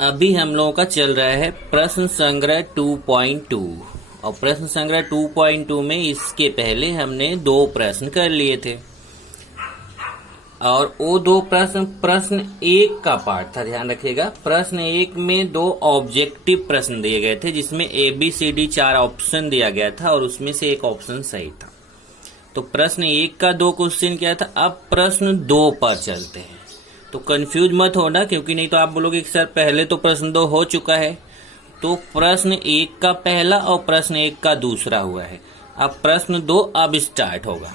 अभी हम लोगों का चल रहा है प्रश्न संग्रह 2.2 और प्रश्न संग्रह 2.2 में इसके पहले हमने 2 प्रश्न कर लिए थे और वो 2 प्रश्न 1 का पार्ट था। ध्यान रखिएगा, प्रश्न 1 में 2 ऑब्जेक्टिव प्रश्न दिए गए थे जिसमें ABCD 4 ऑप्शन दिया गया था और उसमें से एक ऑप्शन सही था। तो प्रश्न 1 का 2 क्वेश्चन क्या था। अब प्रश्न 2 पर चलते हैं। तो कंफ्यूज मत होना, क्योंकि नहीं तो आप बोलोगे कि सर पहले तो प्रश्न 2 हो चुका है। तो प्रश्न 1 का पहला और प्रश्न 1 का दूसरा हुआ है। अब प्रश्न 2 अब स्टार्ट होगा।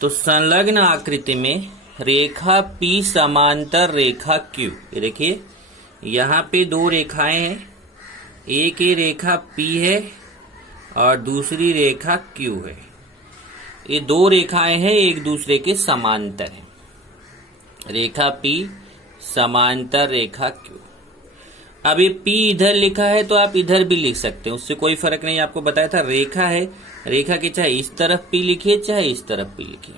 तो संलग्न आकृति में रेखा P समांतर रेखा Q, ये देखिए यहाँ पे 2 रेखाएं हैं। एक ये रेखा P है और दूसरी रेखा Q है। ये 2 रेखाएं हैं, एक दूसरे के समांतर हैं। रेखा P समांतर रेखा Q। अब ये P इधर लिखा है तो आप इधर भी लिख सकते हैं, उससे कोई फर्क नहीं। आपको बताया था रेखा है, रेखा के चाहे इस तरफ P लिखिए चाहे इस तरफ P लिखिए।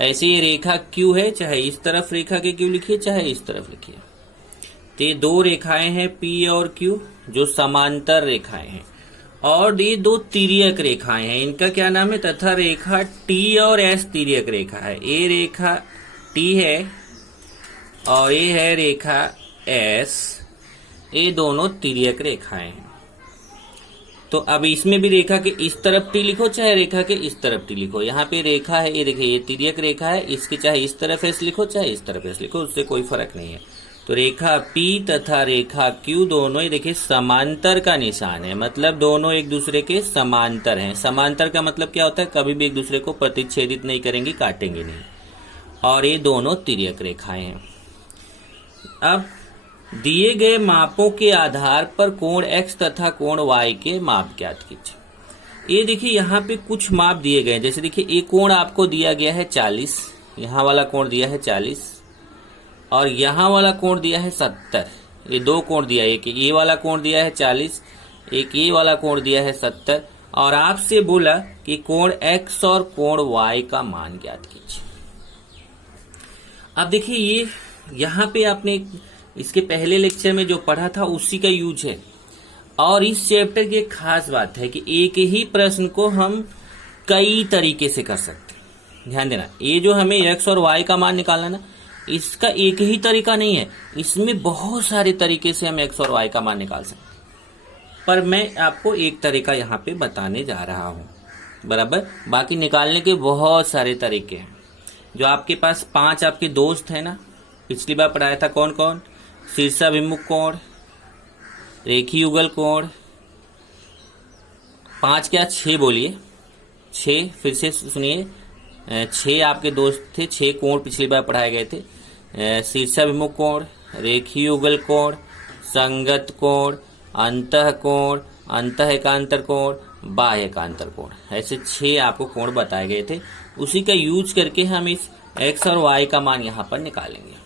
ऐसे ये रेखा Q है, चाहे इस तरफ रेखा के Q लिखिए चाहे इस तरफ लिखिए। तो ये 2 रेखाएं हैं P और Q जो समांतर रेखाएं हैं और ये 2 तिर्यक रेखाएं हैं। इनका क्या नाम है, तथा रेखा T और S तिर्यक रेखा है। ये रेखा T है और ये है रेखा S, ये दोनों तिर्यक रेखाएं हैं। तो अब इसमें भी रेखा के इस तरफ T लिखो चाहे रेखा के इस तरफ T लिखो। यहाँ पे रेखा है, ये देखिए ये तिर्यक रेखा है, इसके चाहे इस तरफ S लिखो चाहे इस तरफ S लिखो, उससे कोई फर्क नहीं है। तो रेखा P तथा रेखा Q दोनों ही देखिए समांतर का निशान है, मतलब दोनों एक दूसरे के समांतर हैं। समांतर का मतलब क्या होता है, कभी भी एक दूसरे को प्रतिच्छेदित नहीं करेंगे, काटेंगे नहीं। और ये दोनों तिर्यक रेखाएं हैं। अब दिए गए मापों के आधार पर कोण x तथा कोण y के माप ज्ञात कीजिए। ये देखिए यहाँ पे कुछ माप दिए गए हैं। जैसे देखिए ये कोण आपको दिया गया है 40, यहाँ वाला कोण दिया है 40 और यहाँ वाला कोण दिया है 70। ये 2 कोण दिया है, एक ये वाला कोण दिया है 40, एक ये वाला कोण दिया है 70 और आपसे बोला कि कोण x और कोण y का मान ज्ञात कीजिए। अब देखिए ये यहाँ पे आपने इसके पहले लेक्चर में जो पढ़ा था उसी का यूज है। और इस चैप्टर की एक खास बात है कि एक ही प्रश्न को हम कई तरीके से कर सकते हैं। ध्यान देना, ये जो हमें x और y का मान निकालना ना, इसका एक ही तरीका नहीं है, इसमें बहुत सारे तरीके से हम x और y का मान निकाल सकते हैं। पर मैं आपको एक तरीका यहाँ पे बताने जा रहा हूँ, बराबर। बाकी निकालने के बहुत सारे तरीके हैं। जो आपके पास 5 आपके दोस्त हैं ना, पिछली बार पढ़ाया था कौन कौन, शीर्षाभिमुख कोण, रेखीय युगल कोण, 5 क्या 6 बोलिए, 6 फिर से सुनिए, 6 आपके दोस्त थे, 6 कोण पिछली बार पढ़ाए गए थे। शीर्षाभिमुख कोण, रेखीय युगल कोण, संगत कोण, अंतः कोण, अंतः एकांतर कोण, बाह्य एकांतर कोण, ऐसे 6 आपको कोण बताए गए थे। उसी का यूज करके हम इस x और y का मान यहाँ पर निकालेंगे।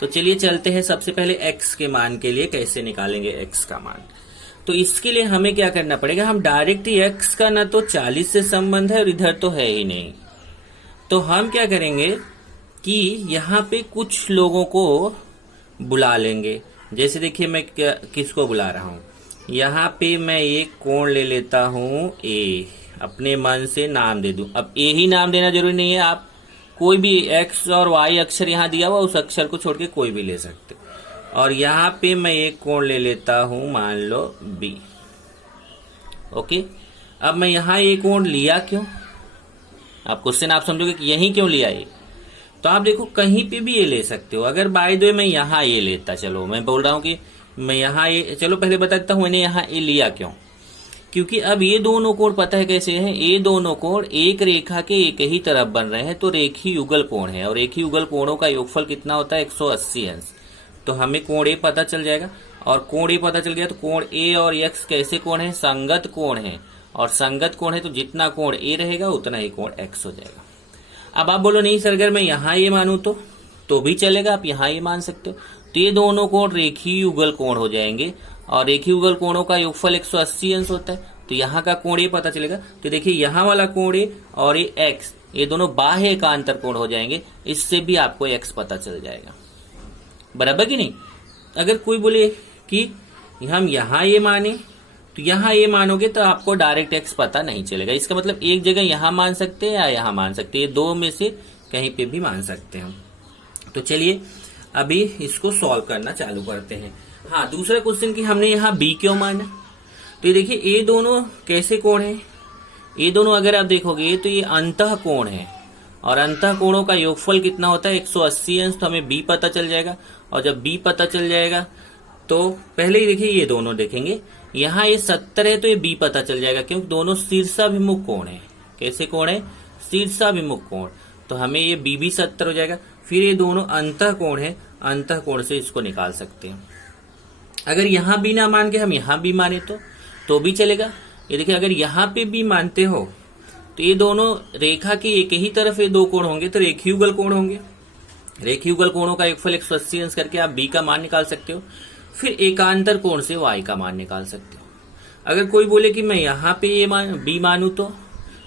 तो चलिए चलते हैं सबसे पहले x के मान के लिए कैसे निकालेंगे x का मान। तो इसके लिए हमें क्या करना पड़ेगा, हम डायरेक्ट ही x का ना तो 40 से संबंध है और इधर तो है ही नहीं। तो हम क्या करेंगे कि यहाँ पे कुछ लोगों को बुला लेंगे। जैसे देखिए मैं किसको बुला रहा हूँ, यहाँ पे मैं एक कोण ले लेता हूँ A, अपने मन से नाम दे दूं। अब A ही नाम देना जरूरी नहीं है, आप कोई भी x और y अक्षर यहाँ दिया हुआ उस अक्षर को छोड़ के कोई भी ले सकते। और यहाँ पे मैं एक कोण ले लेता हूँ, मान लो B। ओके, अब मैं यहाँ एक कोण लिया क्यों, आप क्वेश्चन आप समझोगे कि यही क्यों लिया ये। तो आप देखो कहीं पे भी ये ले सकते हो। अगर बाय द वे मैं यहाँ ये लेता, चलो मैं बोल रहा हूँ कि मैं यहाँ ये, चलो पहले बता देता हूँ मैंने यहाँ ये लिया क्यों। क्योंकि अब ये दोनों कोण पता है कैसे हैं, ये दोनों कोण एक रेखा के एक ही तरफ बन रहे हैं, तो रेखीय युगल कोण है। और रेखीय युगल कोणों का योगफल कितना होता है, 180 अंश। तो हमें कोण ए पता चल जाएगा और कोण ए पता चल गया तो कोण ए और x कैसे कोण है, संगत कोण है। और संगत कोण है तो जितना कोण ए रहेगा उतना ही कोण x हो जाएगा। अब आप बोलो नहीं सर अगर मैं यहाँ ये मानूं तो भी चलेगा, आप यहाँ ये मान सकते हो। तो ये दोनों कोण रेखीय युगल कोण हो जाएंगे और रेखीय युगल कोणों का योगफल 180 अंश होता है। तो यहाँ का कोण ए पता चलेगा। तो देखिए यहाँ वाला कोण ए और ये x, ये दोनों बाह्य एकांतर कोण हो जाएंगे। इससे भी आपको x पता चल जाएगा, बराबर कि नहीं। अगर कोई बोले कि हम यहाँ ये माने, तो यहाँ ये मानोगे तो आपको डायरेक्ट एक्स पता नहीं चलेगा। इसका मतलब एक जगह यहाँ मान सकते हैं या यहाँ मान सकते हैं, ये दो में से कहीं पे भी मान सकते हैं। तो चलिए अभी इसको सॉल्व करना चालू करते हैं। हाँ, दूसरा क्वेश्चन कि हमने यहाँ बी क्यों माना, तो ये देखिए ये दोनों कैसे कोण है, ये दोनों अगर आप देखोगे तो ये अंतः कोण है, और अंतः कोणों का योगफल कितना होता है 180 अंश। तो हमें बी पता चल जाएगा, और जब बी पता चल जाएगा तो पहले ही देखिए ये दोनों देखेंगे, यहाँ ये 70 है तो ये बी पता चल जाएगा, क्योंकि दोनों शीर्षाभिमुख कोण है। कैसे कोण है? शीर्षाभिमुख कोण। तो हमें ये बी भी 70 हो जाएगा। फिर ये दोनों अंतः कोण है, अंतः कोण से इसको निकाल सकते हैं। अगर यहाँ बी ना मान के हम यहाँ बी माने तो भी चलेगा। ये देखिए अगर यहाँ पे बी मानते हो तो ये दोनों रेखा की एक ही तरफ ये दो कोण होंगे तो रेखीय युगल कोण होंगे। रेखीय युगल कोणों का योगफल 180 अंश करके आप बी का मान निकाल सकते हो। फिर एकांतर कोण से वाई का मान निकाल सकते हो। अगर कोई बोले कि मैं यहाँ पे ये बी मानू, तो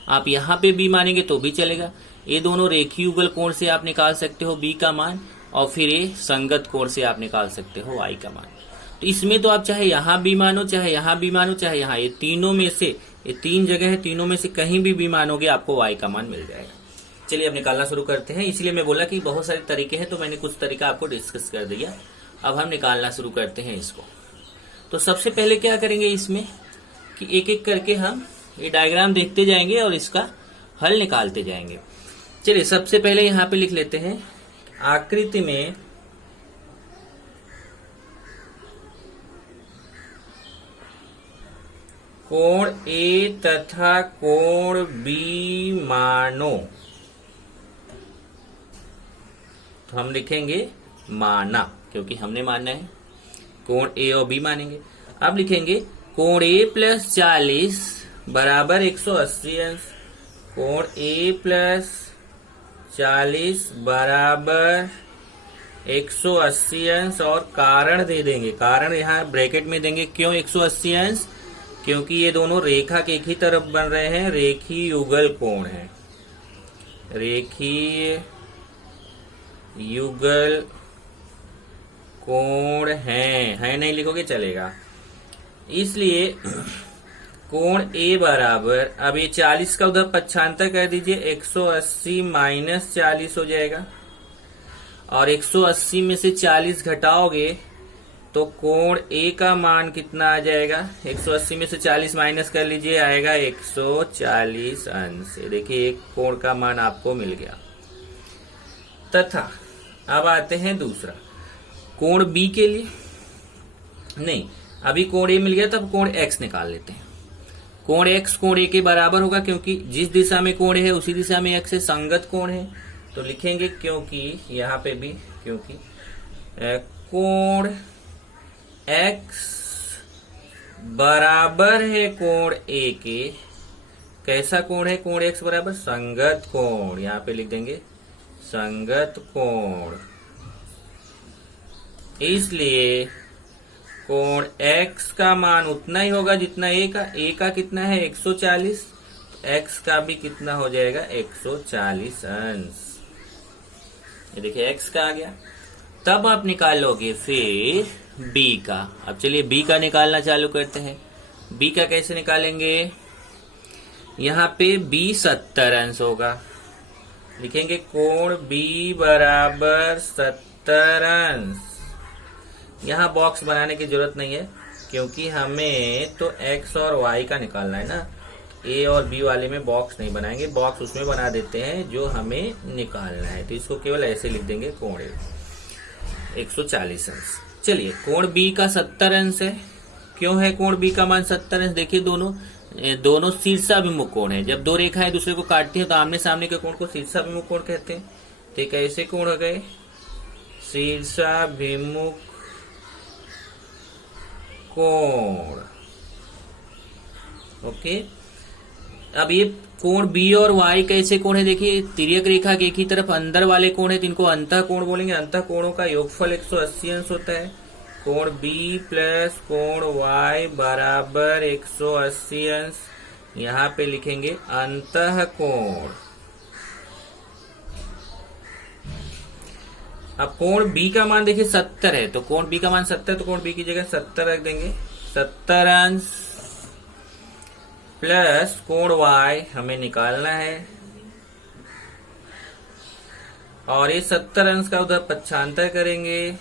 आप यहाँ पे बी मानेंगे तो भी चलेगा। ये दोनों रेखीय युगल कोण से आप निकाल सकते हो बी का मान, और फिर ये संगत कोण से आप निकाल सकते हो वाई का मान। तो इसमें तो आप चाहे यहाँ बी मानो, चाहे यहाँ बी मानो, चाहे यहाँ, ये तीनों में से, ये तीन जगह है, तीनों में से कहीं भी मानोगे आपको वाई का मान मिल जाएगा। चलिए अब निकालना शुरू करते हैं। इसलिए मैं बोला कि बहुत सारे तरीके हैं, तो मैंने कुछ तरीका आपको डिस्कस कर दिया। अब हम निकालना शुरू करते हैं इसको। तो सबसे पहले क्या करेंगे इसमें कि एक एक करके हम ये डायग्राम देखते जाएंगे और इसका हल निकालते जाएंगे। चलिए सबसे पहले यहाँ पे लिख लेते हैं, आकृति में कोण ए तथा कोण बी मानो। तो हम लिखेंगे माना, क्योंकि हमने मानना है। कोण ए और बी मानेंगे। अब लिखेंगे कोण ए प्लस 40 बराबर 180 अंश। कोण ए प्लस 40 बराबर 180 अंश, और कारण दे देंगे। कारण यहाँ ब्रैकेट में देंगे। क्यों 180 अंश? क्योंकि ये दोनों रेखा के एक ही तरफ बन रहे हैं, रेखीय युगल कोण है। रेखीय युगल कोण है नहीं लिखोगे चलेगा। इसलिए कोण ए बराबर, अब ये 40 का उधर पक्षांतर कर दीजिए, 180 माइनस 40 हो जाएगा, और 180 में से 40 घटाओगे तो कोण ए का मान कितना आ जाएगा? 180 में से 40 माइनस कर लीजिए, आएगा 140 अंश। देखिए एक कोण का मान आपको मिल गया। तथा अब आते हैं दूसरा कोण बी के लिए। नहीं, अभी कोण ए मिल गया, तब कोण एक्स निकाल लेते हैं। कोण एक्स कोण ए के बराबर होगा, क्योंकि जिस दिशा में कोण है उसी दिशा में एक्स है, संगत कोण है। तो लिखेंगे, क्योंकि यहाँ पे भी, क्योंकि कोण एक्स बराबर है कोण ए के। कैसा कोण है कोण एक्स बराबर? संगत कोण। यहाँ पे लिख देंगे संगत कोण। इसलिए कोण x का मान उतना ही होगा जितना a का। a का कितना है? 140। x का भी कितना हो जाएगा? 140 अंश। ये देखिए x का आ गया। तब आप निकाल लोगे फिर b का। अब चलिए b का निकालना चालू करते हैं। b का कैसे निकालेंगे? यहाँ पे b 70 अंश होगा। लिखेंगे कोण b बराबर 70 अंश। यहाँ बॉक्स बनाने की जरूरत नहीं है, क्योंकि हमें तो x और y का निकालना है ना। a और b वाले में बॉक्स नहीं बनाएंगे, बॉक्स उसमें बना देते हैं जो हमें निकालना है। तो इसको केवल ऐसे लिख देंगे, कोण 140 अंश। चलिए कोण b का 70 अंश है। क्यों है कोण b का मान 70 अंश? देखिए दोनों शीर्षाभिमुख कोण है। जब दो रेखाएं दूसरे को काटती हैं तो आमने सामने के कोण को शीर्षाभिमुख कोण कहते हैं। तो कैसे कोण हो गए? शीर्षाभिमुख कोण। ओके, अब ये कोण बी और वाई कैसे कोण है? देखिए तिर्यक रेखा के एक ही तरफ अंदर वाले कोण है, तो इनको अंतः कोण बोलेंगे। अंतः कोणों का योगफल 180 अंश होता है। कोण बी प्लस कोण वाई बराबर 180 अंश। यहाँ पे लिखेंगे अंतः कोण। अब कोण बी का मान देखिए 70 है, तो कोण बी का मान 70, तो कोण बी की जगह 70 रख देंगे। 70 अंश प्लस कोण वाई हमें निकालना है, और ये 70 अंश का उधर 95 करेंगे,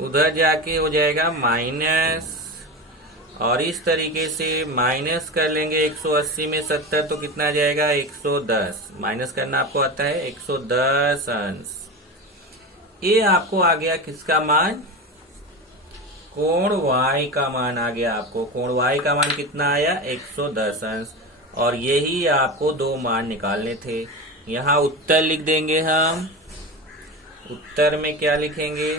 उधर जाके हो जाएगा माइनस, और इस तरीके से माइनस कर लेंगे 180 में 70, तो कितना आ जाएगा 110। माइनस करना आपको आता है 110 अंश। ये आपको आ गया किसका मान, कोण y का मान आ गया आपको। कोण y का मान कितना आया 110 अंश, और यही आपको दो मान निकालने थे। यहाँ उत्तर लिख देंगे हम। उत्तर में क्या लिखेंगे,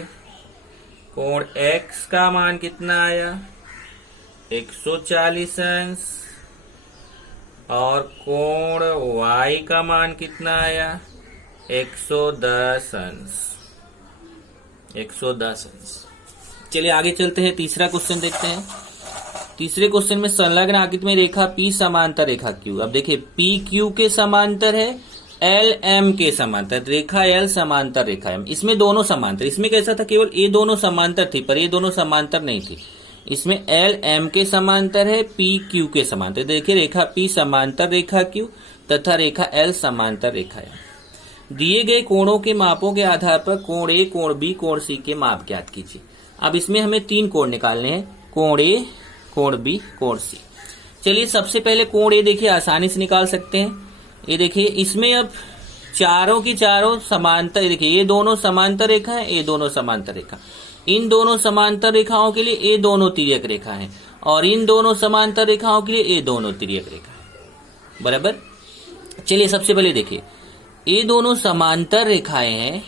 कोण x का मान कितना आया 140 अंश, और कोण y का मान कितना आया 110 अंश। 110 अंश। चलिए आगे चलते हैं, तीसरा क्वेश्चन देखते हैं। तीसरे क्वेश्चन में संलग्न आकृति में रेखा P समांतर रेखा Q। अब देखिए P Q के समांतर है, L M के समांतर, रेखा L समांतर रेखा M। इसमें दोनों समांतर, इसमें कैसा था केवल ये दोनों समांतर थी, पर ये दोनों समांतर नहीं थी। इसमें L M के समांतर है, P Q के समांतर। देखिए रेखा P समांतर रेखा Q तथा रेखा L समांतर रेखा M। दिए गए कोणों के मापों के आधार पर कोण A, कोण B, कोण C के माप ज्ञात कीजिए। अब इसमें हमें 3 कोण निकालने हैं, कोण A, कोण B, कोण C। चलिए सबसे पहले कोण A देखिए आसानी से निकाल सकते हैं। ये देखिए इसमें अब चारों की चारों समांतर, देखिए ये दोनों समांतर रेखा है, ये दोनों समांतर रेखा। इन दोनों समांतर रेखाओं के लिए ये दोनों तिर्यक रेखा है, और इन दोनों समांतर रेखाओं के लिए ये दोनों तिर्यक रेखा है। बराबर। चलिए सबसे पहले देखिए ये दोनों समांतर रेखाएं हैं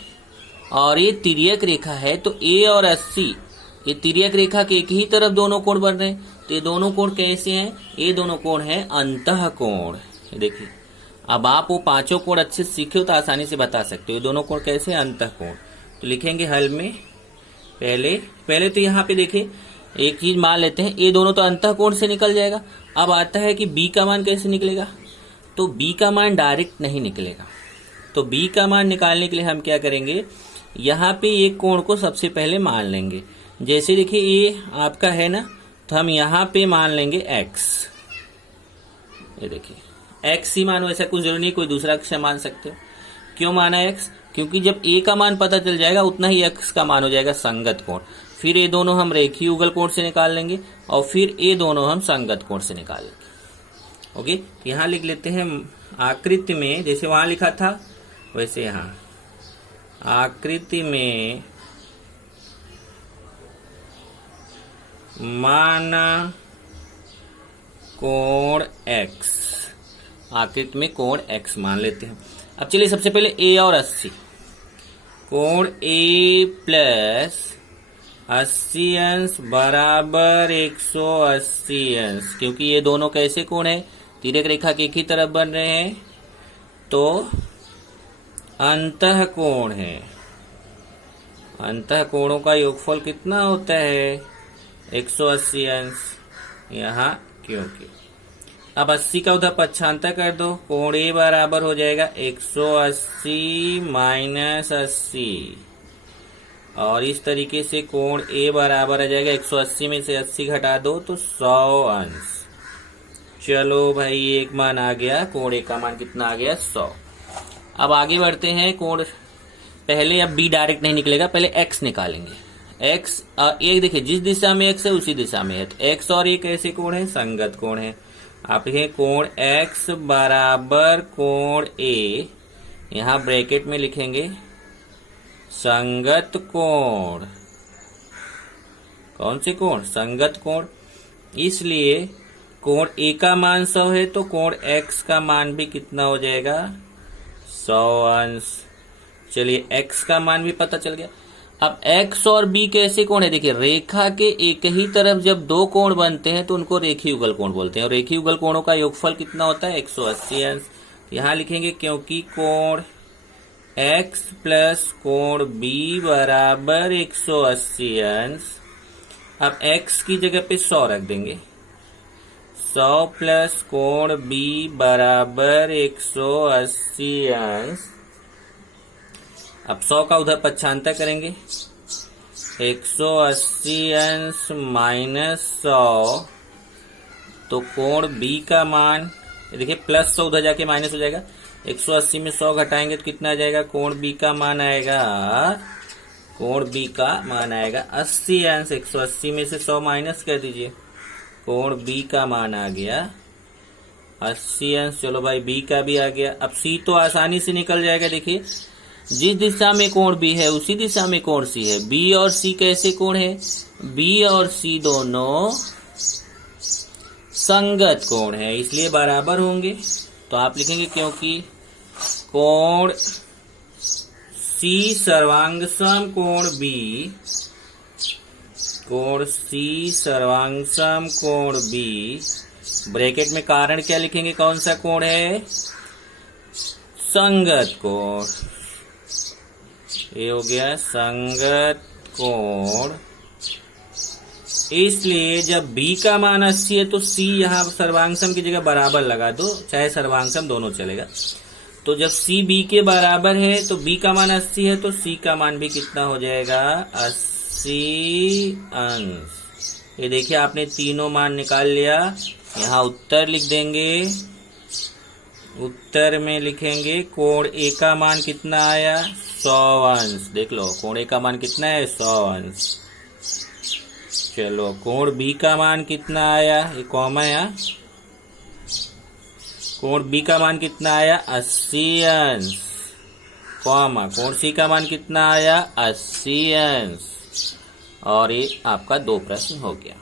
और ये तिर्यक रेखा है, तो A और 80 ये तिर्यक रेखा के एक ही तरफ दोनों कोण बन रहे हैं। तो ये दोनों कोण कैसे हैं, ये दोनों कोण हैं अंतः कोण। देखिए अब आप वो पांचों कोण अच्छे से सीखे हो तो आसानी से बता सकते हो ये दोनों कोण कैसे हैं, अंतः कोण। तो लिखेंगे हल में पहले तो यहाँ पे देखिए एक चीज मान लेते हैं, ये दोनों तो अंतः कोण से निकल जाएगा। अब आता है कि B का मान कैसे निकलेगा, तो B का मान डायरेक्ट नहीं निकलेगा। तो B का मान निकालने के लिए हम क्या करेंगे, यहाँ पे एक कोण को सबसे पहले मान लेंगे। जैसे देखिए ये आपका है ना, तो हम यहाँ पे मान लेंगे x। ये देखिए x ही मानो, ऐसा कुछ जरूरी नहीं कोई दूसरा अक्षर मान सकते हो। क्यों माना x, क्योंकि जब a का मान पता चल जाएगा उतना ही x का मान हो जाएगा संगत कोण। फिर ये दोनों हम रेखीय युगल कोण से निकाल लेंगे, और फिर ये दोनों हम संगत कोण से निकाल लेंगे। ओके, यहाँ लिख लेते हैं आकृति में, जैसे वहां लिखा था वैसे यहाँ आकृति में माना कोण x, आकृति में कोण x मान लेते हैं। अब चलिए सबसे पहले a और 80, कोण a प्लस 80 अंश बराबर 180 अंश। क्योंकि ये दोनों कैसे कोण है, तिर्यक रेखा के एक ही तरफ बन रहे हैं, तो अंतः कोण है। अंतः कोणों का योगफल कितना होता है 180 अंश यहाँ, क्योंकि अब 80 का उधर पक्षांतर कर दो, कोण A बराबर हो जाएगा 180 माइनस 80, और इस तरीके से कोण A बराबर आ जाएगा 180 में से 80 घटा दो तो 100 अंश। चलो भाई एक मान आ गया, कोण A का मान कितना आ गया 100। अब आगे बढ़ते हैं, कोण पहले अब B डायरेक्ट नहीं निकलेगा, पहले x निकालेंगे। x एक देखिए जिस दिशा में x है उसी दिशा में है, तो x और a कैसे कोण है, संगत कोण है। आप लिखें कोण x बराबर कोण a, यहाँ ब्रैकेट में लिखेंगे संगत कोण। कौन से कोण, संगत कोण। इसलिए कोण a का मान 100 है, तो कोण x का मान भी कितना हो जाएगा 100 अंश। चलिए x का मान भी पता चल गया। अब x और b कैसे कोण है, देखिए रेखा के एक ही तरफ जब दो कोण बनते हैं तो उनको रेखीय युगल कोण बोलते हैं, और रेखीय युगल कोणों का योगफल कितना होता है 180 अंश। यहाँ लिखेंगे क्योंकि कोण x प्लस कोण b बराबर 180 अंश। अब x की जगह पे 100 रख देंगे, 100 प्लस कोण b बराबर 180 अंश। अब 100 का उधर पक्षांतर करेंगे, 180 अंश माइनस 100, तो कोण बी का मान देखिए प्लस 100 उधर जाके माइनस हो जाएगा, 180 में 100 घटाएंगे तो कितना आ जाएगा, कोण बी का मान आएगा, कोण बी का मान आएगा 80 अंश, 180 में से 100 माइनस कर दीजिए, कोण बी का मान आ गया 80 अंश। चलो भाई बी का भी आ गया। अब सी तो आसानी से निकल जाएगा, देखिए जिस दिशा में कोण बी है उसी दिशा में कोण सी है। बी और सी कैसे कोण है, बी और सी दोनों संगत कोण है, इसलिए बराबर होंगे। तो आप लिखेंगे क्योंकि कोण सी सर्वांगसम कोण बी, कोण सी सर्वांगसम कोण बी, ब्रैकेट में कारण क्या लिखेंगे, कौन सा कोण है, संगत कोण, ये हो गया संगत कोण। इसलिए जब b का मान 80 है तो c यहाँ सर्वांगसम की जगह बराबर लगा दो, चाहे सर्वांगसम दोनों चलेगा। तो जब c b के बराबर है तो b का मान 80 है तो c का मान भी कितना हो जाएगा, 80 अंश। ये देखिए आपने तीनों मान निकाल लिया। यहाँ उत्तर लिख देंगे, उत्तर में लिखेंगे कोण ए का मान कितना आया, 100 अंश। देख लो कोण ए का मान कितना है, 100 अंश। चलो कोण बी का मान कितना आया, ये कॉमा है, कोण बी का मान कितना आया, 80 अंश, कॉमा कोण सी का मान कितना आया, 80 अंश। और ये आपका 2 प्रश्न हो गया।